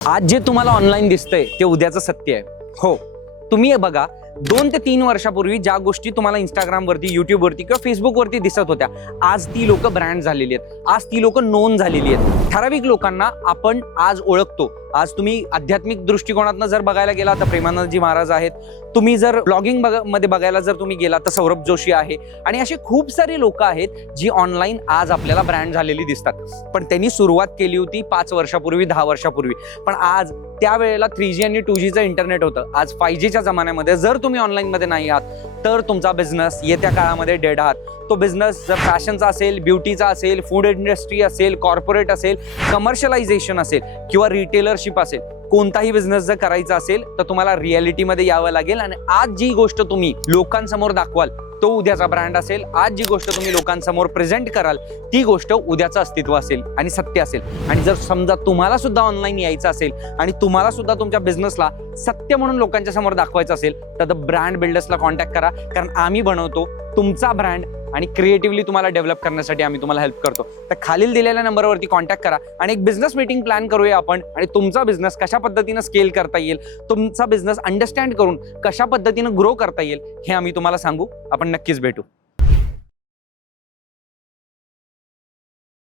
आज जे तुम्हाला ऑनलाईन दिसतंय ते उद्याचं सत्य आहे. हो, तुम्ही बघा 2 ते 3 वर्षापूर्वी ज्या गोष्टी तुम्हाला इंस्टाग्रामवरती, युट्यूबवरती किंवा फेसबुकवरती दिसत होत्या, आज ती लोक ब्रँड झालेली आहेत, आज ती लोक नोन झालेली आहेत. ठराविक लोकांना आपण आज ओळखतो. आज तुम्ही आध्यात्मिक दृष्टिकोनातनं जर बघायला गेला तर प्रेमानंदजी महाराज आहेत. तुम्ही जर ब्लॉगिंग मध्ये बघायला जर तुम्ही गेला तर सौरभ जोशी आहे आणि असे खूप सारे लोक आहेत जी ऑनलाईन आज आपल्याला ब्रँड झालेली दिसतात. पण त्यांनी सुरुवात केली होती 5 वर्षापूर्वी, 10 वर्षापूर्वी. पण आज त्यावेळेला 3G आणि 2Gचं इंटरनेट होतं. आज 5Gच्या जमान्यामध्ये जर तुम्ही ऑनलाईनमध्ये नाही आहात तर तुमचा बिझनेस येत्या काळामध्ये डेड आहात. तो बिझनेस जर फॅशनचा असेल, ब्युटीचा असेल, फूड इंडस्ट्री असेल, कॉर्पोरेट असेल, कमर्शियलायझेशन असेल किंवा रिटेलरशिप असेल, कोणताही बिझनेस जर करायचा असेल तर तुम्हाला रियालिटीमध्ये यावं लागेल. आणि आज जी गोष्ट तुम्ही लोकांसमोर दाखवाल तो उद्याचा ब्रँड असेल. आज जी गोष्ट तुम्ही लोकांसमोर प्रेझेंट कराल ती गोष्ट उद्याचं अस्तित्व असेल आणि सत्य असेल. आणि जर समजा तुम्हाला सुद्धा ऑनलाईन यायचं असेल आणि तुम्हाला सुद्धा तुमच्या बिझनेसला सत्य म्हणून लोकांच्या समोर दाखवायचं असेल तर द ब्रँड बिल्डर्सला कॉन्टॅक्ट करा. कारण आम्ही बनवतो तुमचा ब्रँड आणि क्रिएटिव्हली तुम्हाला डेव्हलप करण्यासाठी आम्ही तुम्हाला हेल्प करतो. तर खालील दिलेल्या नंबरवरती कॉन्टॅक्ट करा आणि एक बिझनेस मीटिंग प्लॅन करूया आपण. आणि तुमचा बिझनेस कशा पद्धतीनं स्केल करता येईल, तुमचा बिझनेस अंडरस्टँड करून कशा पद्धतीनं ग्रो करता येईल हे आम्ही तुम्हाला सांगू. आपण नक्कीच भेटू.